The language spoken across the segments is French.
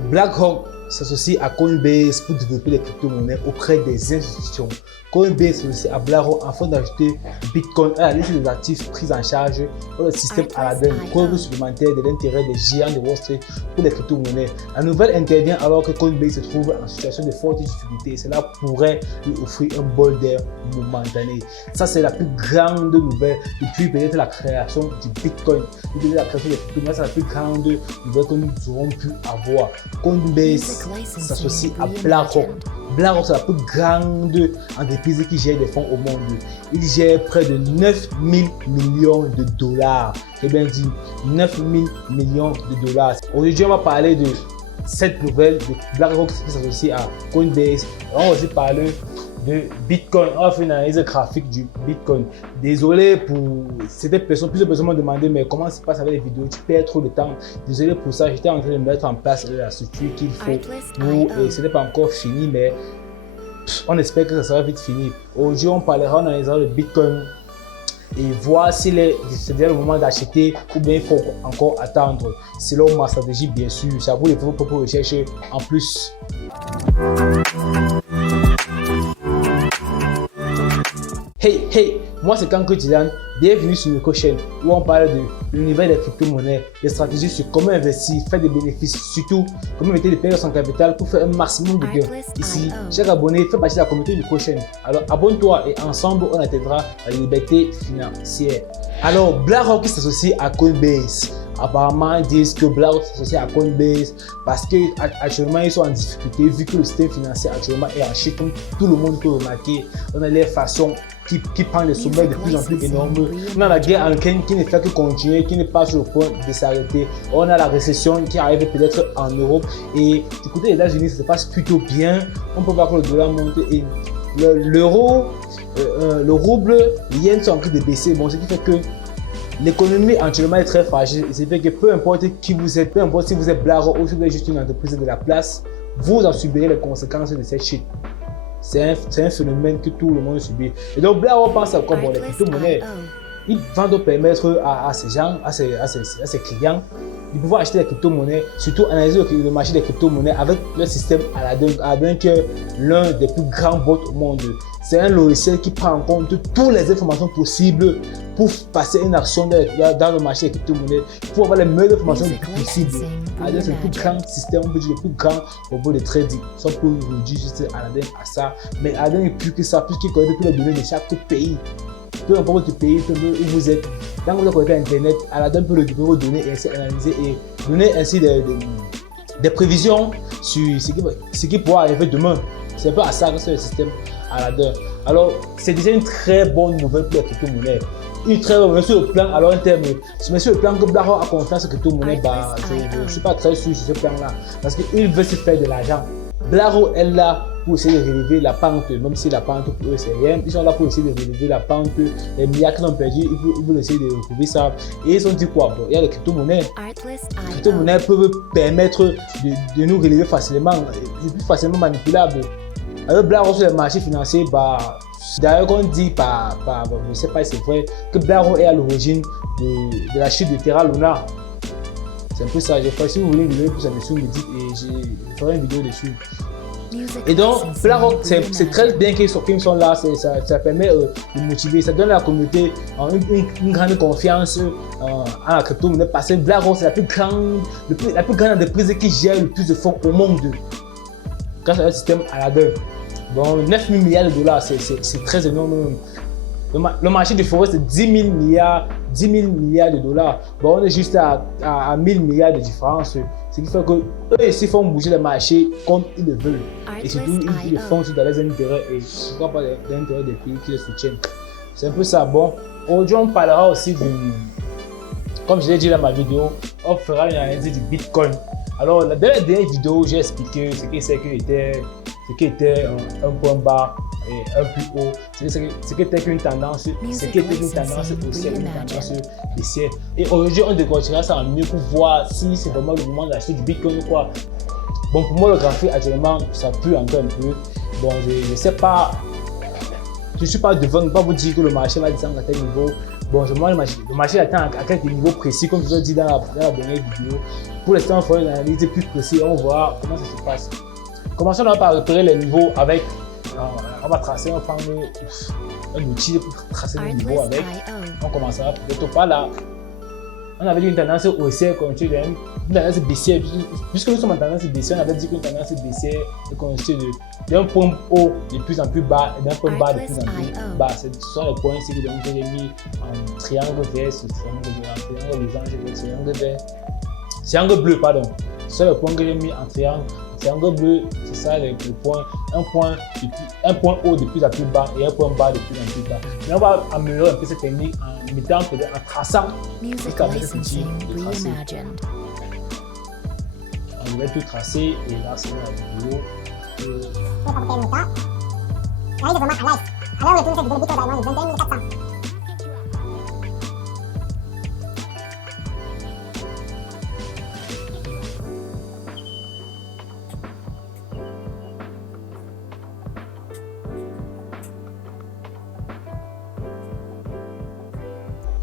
BlackRock s'associe à Coinbase pour développer les crypto-monnaies auprès des institutions. Coinbase s'associe à BlackRock afin d'ajouter Bitcoin à la liste des actifs pris en charge par le système Aladdin, preuve supplémentaire de l'intérêt des géants de Wall Street pour les crypto-monnaies. La nouvelle intervient alors que Coinbase se trouve en situation de forte difficulté. Cela pourrait lui offrir un bol d'air momentané. Ça, c'est la plus grande nouvelle depuis peut-être la création du Bitcoin. Depuis la création des crypto-monnaies, c'est la plus grande nouvelle que nous aurons pu avoir. Coinbase s'associe à BlackRock. BlackRock, c'est la plus grande entreprise qui gère des fonds au monde. Il gère près de 9 000 millions de dollars. J'ai bien dit 9 000 millions de dollars. Aujourd'hui, on va parler de cette nouvelle de BlackRock qui s'associe à Coinbase. On va aussi parler de Bitcoin. On va faire une analyse graphique du Bitcoin. Désolé pour plusieurs personnes m'ont demandé mais comment ça se passe avec les vidéos, tu perds trop de temps. Désolé pour ça, j'étais en train de mettre en place la structure qu'il faut et ce n'est pas encore fini, mais on espère que ça sera vite fini. Aujourd'hui, on analysera le Bitcoin et voir si c'est déjà le moment d'acheter ou bien il faut encore attendre. Selon ma stratégie, bien sûr, ça vous les vos propres recherches en plus. Hey, moi c'est Kanko Dylan, bienvenue sur notre chaîne où on parle de l'univers des crypto-monnaies, des stratégies sur comment investir, faire des bénéfices, surtout comment mettre des paiements son capital pour faire un maximum de gains. Ici, chaque abonné fait partie de la communauté du prochain. Alors abonne-toi et ensemble on atteindra la liberté financière. Alors BlackRock s'associe à Coinbase. Apparemment, ils disent que BlackRock s'associe à Coinbase parce qu'actuellement ils sont en difficulté vu que le système financier actuellement est en chute, comme tout le monde peut remarquer. On a l'inflation qui prend des sommets de plus en plus énormes. On a la guerre en Ukraine qui ne fait que continuer, qui n'est pas sur le point de s'arrêter. On a la récession qui arrive peut-être en Europe et du côté des États-Unis, ça se passe plutôt bien. On peut voir que le dollar monte et l'euro, le rouble, les yens sont en train de baisser. Bon, ce qui fait que l'économie actuellement est très fragile et c'est fait que peu importe qui vous êtes, peu importe si vous êtes BlackRock ou si vous êtes juste une entreprise de la place, vous en subirez les conséquences de cette chute. C'est un phénomène que tout le monde subit. Et donc BlackRock pense à quoi? Bon, les crypto-monnaies, ils vont permettre à ces gens, à ces clients, de pouvoir acheter des crypto-monnaies, surtout analyser le marché des crypto-monnaies avec le système Aladdin qui est l'un des plus grands bots au monde. C'est un logiciel qui prend en compte toutes les informations possibles pour passer une action dans le marché des crypto-monnaies, pour avoir les meilleures informations possibles. Aladdin, c'est le plus grand système, on peut dire le plus grand robot de trading. Sauf que réduire juste Aladdin à ça. Mais Aladdin est plus que ça, puisqu'il connaît toutes les données de chaque pays. Peu importe votre pays, peu importe où vous êtes, quand vous êtes connecté à Internet, Aladdin peut récupérer vos données et ainsi analyser et donner ainsi des prévisions sur ce qui pourra arriver demain. C'est un peu à ça que c'est le système Aladdin. Alors, c'est déjà une très bonne nouvelle pour les crypto-monnaies. Une très bonne nouvelle sur le plan à long terme. Mais sur le plan que BlackRock a confiance aux crypto-monnaies, je ne suis pas très sûr sur ce plan-là. Parce qu'il veut se faire de l'argent. BlackRock est là pour essayer de relever la pente, même si la pente pour eux c'est rien. Ils sont là pour essayer de relever la pente, les milliards qu'ils ont perdus, ils veulent essayer de retrouver ça. Et ils ont dit quoi? Bon, il y a les crypto-monnaies. Les crypto-monnaies peuvent permettre de nous relever facilement, et plus facilement manipulable. Avec BlackRock sur les marchés financiers, d'ailleurs on dit je ne sais pas si c'est vrai, que BlackRock est à l'origine de la chute de Terra Luna. C'est un peu ça. Si vous voulez une vidéo plus là-dessus, me dites et je ferai une vidéo dessus. Et donc, BlackRock, c'est très bien qu'ils sont là, ça permet de motiver, ça donne à la communauté une grande confiance en la crypto-monnaie parce que BlackRock, c'est la plus grande entreprise qui gère le plus de fonds au monde grâce à un système Aladdin. Bon, 9 000 milliards de dollars, c'est très énorme. Le marché du forêt, c'est 10 000 milliards de dollars. Bon, on est juste à 1 000 milliards de différence. Ce qui fait qu'eux aussi font bouger le marché comme ils le veulent. Et surtout, ils le font dans les intérêts et pourquoi pas les intérêts des pays qui les soutiennent. C'est un peu ça. Bon, aujourd'hui, on parlera aussi comme je l'ai dit dans ma vidéo, on fera une analyse du Bitcoin. Alors, dans la dernière vidéo, j'ai expliqué ce qui était un point bas et un plus haut, ce qui était une tendance haussière, une tendance baissière. Et aujourd'hui, on décortiquera ça en mieux pour voir si c'est vraiment le moment d'acheter du Bitcoin ou quoi. Bon, pour moi, le graphique actuellement, ça pue encore un peu. Bon, je ne sais pas, je ne suis pas devant, ne pas vous dire que le marché va descendre à tel niveau. Bon, je montre le marché atteint à quelques niveaux précis, comme je vous ai dit dans la dernière vidéo. Pour l'instant, il faut une analyse plus précise, on va voir comment ça se passe. Commençons par repérer les niveaux avec, on va tracer, on va prendre un outil pour tracer les niveaux avec. On commencera peut-être par là. On avait dit une tendance haussière continue, une tendance baissière. Puisque nous sommes en tendance baissière, on avait dit qu'une tendance baissière est constituée d'un point haut de plus en plus bas et d'un point bas de plus en plus bas. Ce sont les points ici que j'ai mis en triangle vert, triangle orange, triangle bleu, pardon. Ce sont les points que j'ai mis en triangle bleu, c'est ça les points. Un point haut de plus en plus bas et un point bas de plus en plus bas. Mais on va améliorer un peu cette technique en mettant peut-être en traçant jusqu'à ce petit tracé. On va tout tracer et là c'est la vidéo.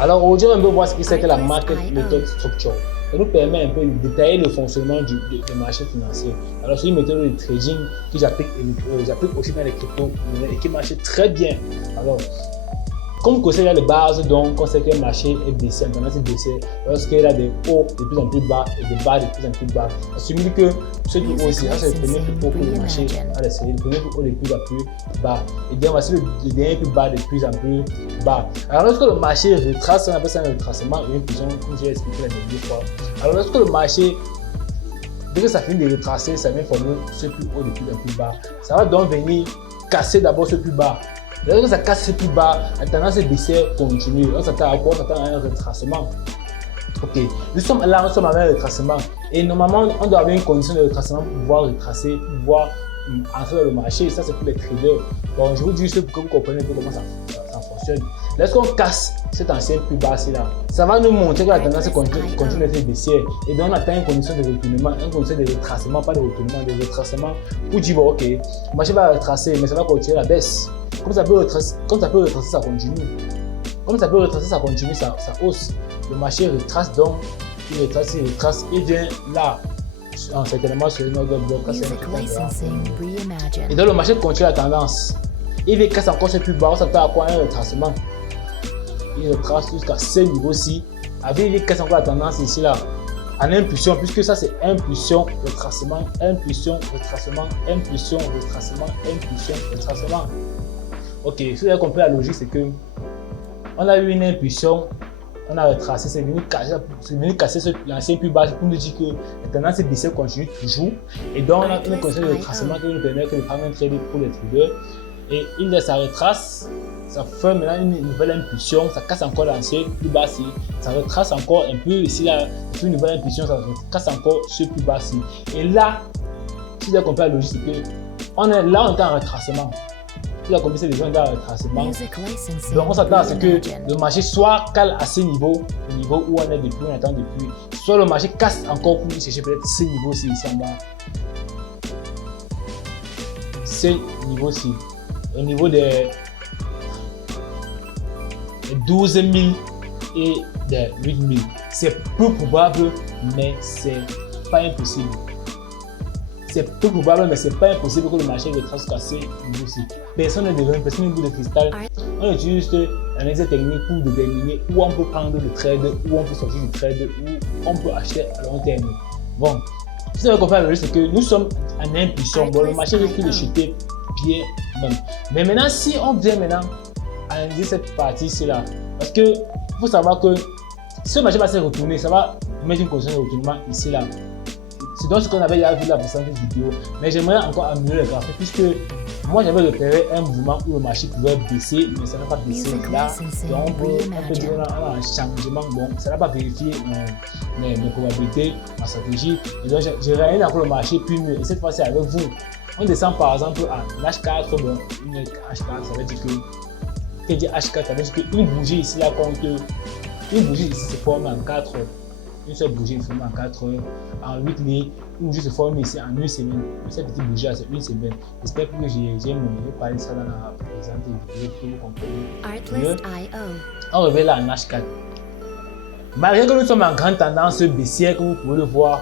Alors aujourd'hui, on va voir ce que c'est que la Market Method Structure. Ça nous permet un peu de détailler le fonctionnement du marché financier. Alors c'est une méthode de trading que j'applique aussi dans les crypto-monnaies et qui marche très bien. Alors, comme vous connaissez les bases, donc on sait que le marché est baissier, en tendance baissière, lorsqu'il a des hauts de plus en plus bas et des bas de plus en plus bas. Assumez que ce qui est aussi, c'est le premier plus haut que le marché a laissé, le premier plus haut de plus en plus bas. Et bien voici le dernier plus bas de plus en plus bas. Alors lorsque le marché retrace, on appelle ça un retracement et une fusion, comme j'ai expliqué la dernière fois. Alors lorsque le marché, dès que ça finit de retracer, ça vient former ce plus haut de plus en plus bas. Ça va donc venir casser d'abord ce plus bas. Lorsque ça casse ce plus bas, la tendance baissière continue. On s'attend à quoi? On s'attend à un retracement. Ok, nous sommes là, nous sommes avec un retracement. Et normalement, on doit avoir une condition de retracement pour pouvoir retracer, pour pouvoir entrer dans le marché. Ça, c'est pour les traders. Bon, je vous dis juste pour que vous compreniez un peu comment ça fonctionne. Lorsqu'on casse cet ancien plus bas là, ça va nous montrer que la tendance continue d'être baissière. Et donc, on atteint une condition de retournement, une condition de retracement, pas de retournement, de retracement pour dire, bon, ok, le marché va retracer, mais ça va continuer la baisse. Comme ça peut retracer, ça continue. Comme ça peut retracer, ça continue, ça hausse. Le marché retrace donc, il retrace, il vient là, certainement sur une autre bloc. Et donc le marché continue la tendance. Il vient casser encore ce plus bas, on s'attend à quoi? Un retracement. Il retrace jusqu'à ce niveau-ci. Il casse encore la tendance ici là. En impulsion, puisque ça c'est impulsion, retracement, impulsion, retracement, impulsion, retracement, impulsion, retracement. Ok, si vous avez compris la logique, c'est que on a eu une impulsion, on a retracé, c'est venu casser l'ancien plus bas pour nous dire que la tendance baissière continue toujours. Et donc on a une condition de retracement qui nous permet de prendre un trade pour les traders. Et il laisse sa retrace, ça fait maintenant une nouvelle impulsion, ça casse encore l'ancien plus bas ici, ça retrace encore un peu ici là, une nouvelle impulsion, ça casse encore ce plus bas ici. Et là, si vous avez compris la logique, c'est que on est en retracement. Il a commencé les gens dans le retracement. Donc on s'attend à ce que le marché soit calme à ce niveau, le niveau où on est depuis, on attend depuis. Soit le marché casse encore pour chercher peut-être ce niveau-ci ici en bas. Ce niveau-ci. Au niveau des 12 000 et des 8 000. C'est peu probable, mais c'est pas impossible. C'est peu probable, mais c'est pas impossible que le marché retrace casser niveau-ci. Personne ne devient, personne ne bout de cristal. On utilise juste un exercice technique pour déterminer où on peut prendre le trade, où on peut sortir du trade, où on peut acheter à long terme. Bon, ce qu'on va faire, c'est que nous sommes en impulsion. Bon, le marché risque de chuter bien même. Mais maintenant, si on vient maintenant analyser cette partie-ci là, parce que faut savoir que si le marché va se retourner, ça va mettre une condition de retournement ici là. C'est donc ce qu'on avait déjà vu la précédente vidéo, mais j'aimerais encore améliorer le graphique puisque moi j'avais repéré un mouvement où le marché pouvait baisser, mais ça n'a pas baissé là. Donc on peut dire qu'on a un changement, bon, ça n'a pas vérifié mes probabilités, ma stratégie. Et donc j'ai réalisé encore le marché plus mieux. Et cette fois-ci avec vous, on descend par exemple à H4, bon, une H4, ça veut dire que dit H4, ça veut dire qu'une bougie ici là compte, une bougie ici se forme en 4 une seule bougie formée en 4 heures, en 8 lignes. Une bougie se forme ici en une semaine. Cette petite bougie c'est une semaine. J'espère que j'ai parlé de ça dans la présente vidéo pour vous comprendre. On revient là en H4. Malgré que nous sommes en grande tendance baissière, comme vous pouvez le voir,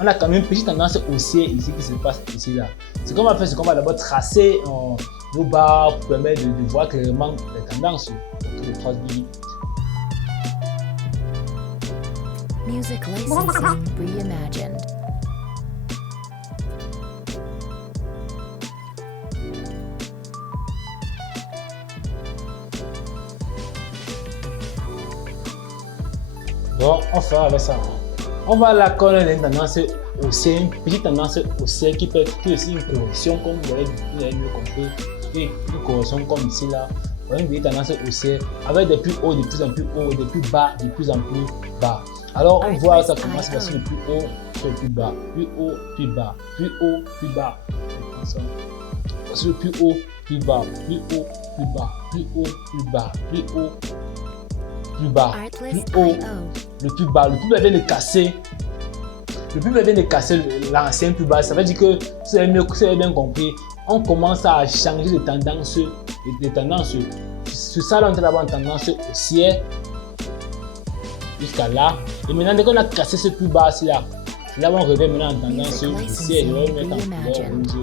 on a quand même une petite tendance haussière ici qui se passe ici là. Ce qu'on va faire, c'est qu'on va d'abord tracer nos barres pour permettre de voir clairement les tendances sur les 3 minutes. Music licensing reimagined. Donc, on fera avec ça. On va là qu'on a une tendance haussière, une petite tendance haussière qui peut être aussi une correction, comme vous avez mieux compris, une correction comme ici là. Une petite tendance haussière avec des plus hauts de plus en plus hauts, des plus bas de plus en plus bas. Alors on voit ça commence par le plus haut, sur le plus bas, plus haut, plus bas, plus haut, plus bas. Sur le plus haut, plus bas, plus haut, plus bas, plus haut, plus bas, plus haut, plus bas, plus haut, le plus bas. Le plus bas vient de casser. Le plus bas vient de casser l'ancien plus bas. Ça veut dire que si vous avez bien compris, on commence à changer de tendance. Sur ça, là, on est d'abord en tendance haussière jusqu'à là. Et maintenant, dès qu'on a cassé ce plus bas, là on revient maintenant en tendance baissière. Je vais le mettre en couleur rouge.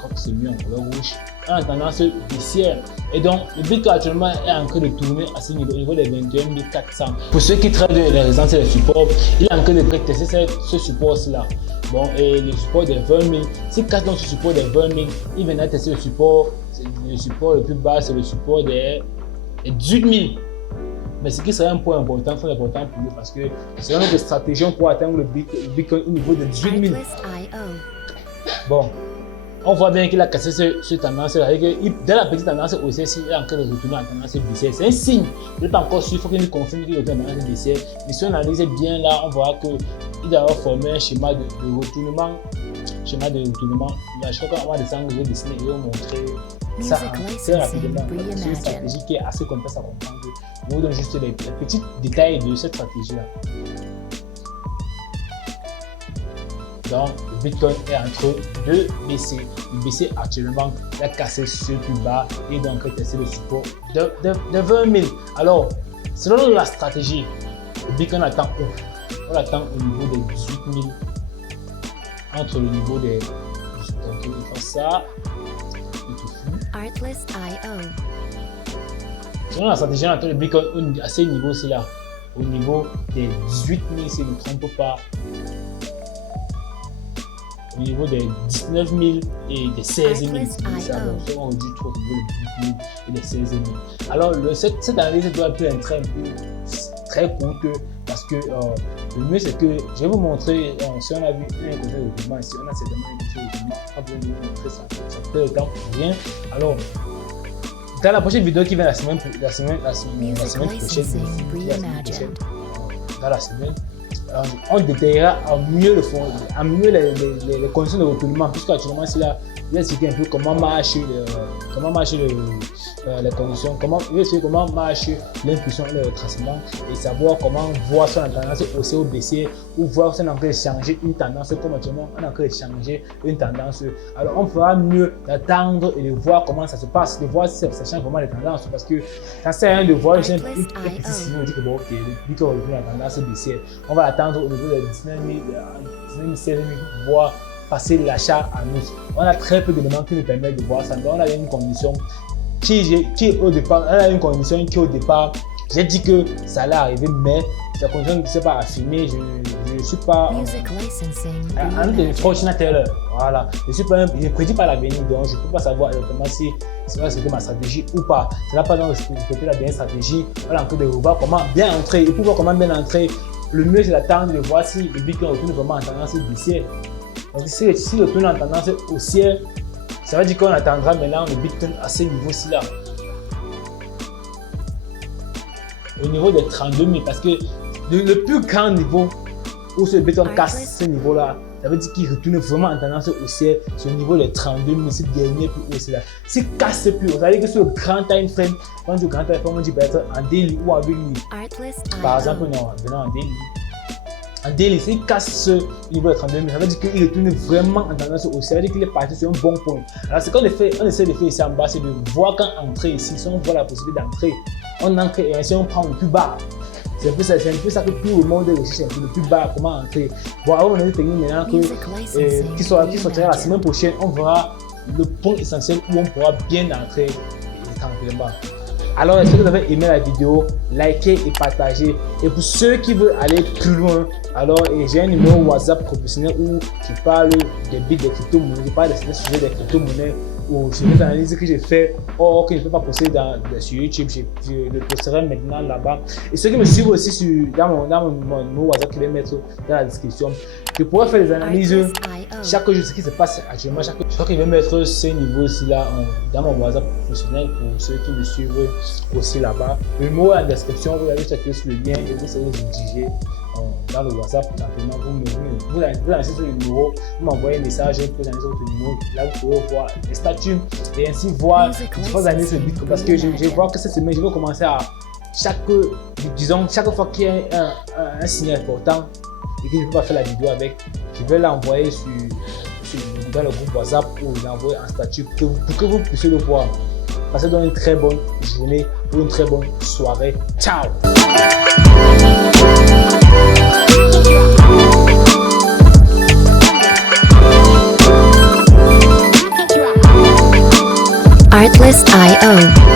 Comme c'est mieux en couleur rouge. En tendance baissière. Et donc, le Bitcoin actuellement est en train de tourner à ce niveau, au niveau des 21 400. Pour ceux qui traitent les résistances et les supports, il est en train de tester ce support-là. Bon, et le support des 20 000. S'il casse donc ce support des 20 000, il viendra tester le support le plus bas, c'est le support des 18 000. Mais ce qui serait un point important, très important pour nous, parce que c'est une autre stratégie pour atteindre le Bitcoin au niveau de 18 000. Bon, on voit bien qu'il a cassé ce tendance-là. Dès la petite tendance haussière, il est en train de retourner en tendance baissière. C'est un signe. Il n'est pas encore sûr, il faut qu'il nous confirme qu'il est en tendance baissière. Mais si on analyse bien là, on voit qu'il doit avoir formé un schéma de retournement. Là, je crois qu'on va descendre, je vais dessiner et vous montrer ça très rapidement. C'est une stratégie qui est assez complexe à comprendre. Je vous donne juste les petits détails de cette stratégie-là. Donc, le Bitcoin est en train de baisser. Il baisse actuellement, il a cassé ce plus bas et donc il a testé le support de 20 000. Alors, selon la stratégie, le Bitcoin attend où? On l'attend au niveau des 18 000. Entre le niveau des. Donc, il faut ça. Selon la stratégie, on attend le Bitcoin à ces niveaux-ci là. Au niveau des 18 000, si je ne me trompe pas. Au niveau des 19 000 et des 16 000. On dit trop au niveau des 18 000 et des 16 000. Alors, cette analyse doit être un peu très coûteux parce que le mieux c'est que je vais vous montrer si on a vu un côté de document ici, on a certainement un côté de document. On peut vous montrer ça fait le temps pour rien. Alors, dans la prochaine vidéo qui vient la semaine prochaine, dans la semaine, on détaillera à mieux les conditions de retournement, puisque actuellement c'est là, il va expliquer un peu comment marche les conditions, comment marche l'impulsion et le retracement, et savoir comment voir si on a tendance haussière ou baissière, ou voir si on a en train de changer une tendance, comme actuellement on a en train de changer une tendance. Alors on fera mieux d'attendre et de voir comment ça se passe, de voir si ça change vraiment les tendances, parce que ça sert à rien de voir un petit signe, on dit que bon ok, le Bitcoin revient à la tendance baissière. On va attendre au niveau de 19 000, 16 000, voir passer l'achat à nous. On a très peu d'éléments qui nous permettent de voir ça. Donc on a une condition qui au départ, j'ai dit que ça allait arriver, mais la condition ne s'est pas affirmée. Je ne suis pas un fortunateur. Voilà. Je ne prédis pas l'avenir, donc je ne peux pas savoir exactement si c'était ma stratégie ou pas. Ce n'est pas donc respecter la dernière stratégie. On a en train de voir comment bien entrer. Et pour voir comment bien entrer, le mieux c'est d'attendre de voir si le Bitcoin retourne vraiment en tendance baissière. Donc si le retourne en tendance haussière, ça veut dire qu'on attendra maintenant le Bitcoin à ce niveau-ci là. Au niveau des 32 000, parce que le plus grand niveau où ce Bitcoin casse ce niveau-là, ça veut dire qu'il retourne vraiment en tendance haussière sur le niveau des 32 000, ce dernier plus haut, c'est là. S'il casse plus haut, ça veut dire que sur le grand time frame, quand le grand time frame, on dit peut-être en daily ou en weekly. Par exemple, non, venons en daily. en daily, s'il casse ce niveau de 32 000, ça veut dire qu'il retourne vraiment en tendance haussière, ça veut dire qu'il est parti sur un bon point. Alors, ce qu'on essaie de faire ici en bas, c'est de voir quand entrer ici, si on voit la possibilité d'entrer, on entre et ainsi on prend le plus bas. C'est un peu ça que tout le monde recherche, le plus bas, comment entrer. Bon, avant on a technique maintenant qui sortira la semaine prochaine, on verra le point essentiel où on pourra bien entrer tranquillement. Alors, est-ce que vous avez aimé la vidéo? Likez et partagez. Et pour ceux qui veulent aller plus loin, alors j'ai un numéro WhatsApp professionnel où je parle des bits des crypto-monnaies, je parle des sujets des crypto-monnaies ou sur les analyses que j'ai fait, or que je ne peux pas poster sur YouTube, je le posterai maintenant là-bas. Et ceux qui me suivent aussi dans mon numéro WhatsApp, je vais mettre dans la description. Je pourrais faire des analyses chaque jour, ce qui se passe actuellement. Je crois qu'il va mettre ces niveaux-ci là dans mon WhatsApp professionnel pour ceux qui me suivent aussi là-bas. Le numéro est dans la description, vous allez checker sur le lien et vous allez vous diriger dans le WhatsApp. Vous lancez sur le numéro, vous m'envoyez un message, vous lancez sur votre numéro. Là, vous pouvez voir les statuts et ainsi voir différentes analyses de Bitcoin. Parce que je vois que cette semaine, je vais commencer à chaque fois qu'il y a un signal important et que je ne peux pas faire la vidéo avec, je vais l'envoyer dans le groupe WhatsApp ou l'envoyer en statut pour que vous puissiez le voir. Passez donc une très bonne journée ou une très bonne soirée. Ciao! Artlist.io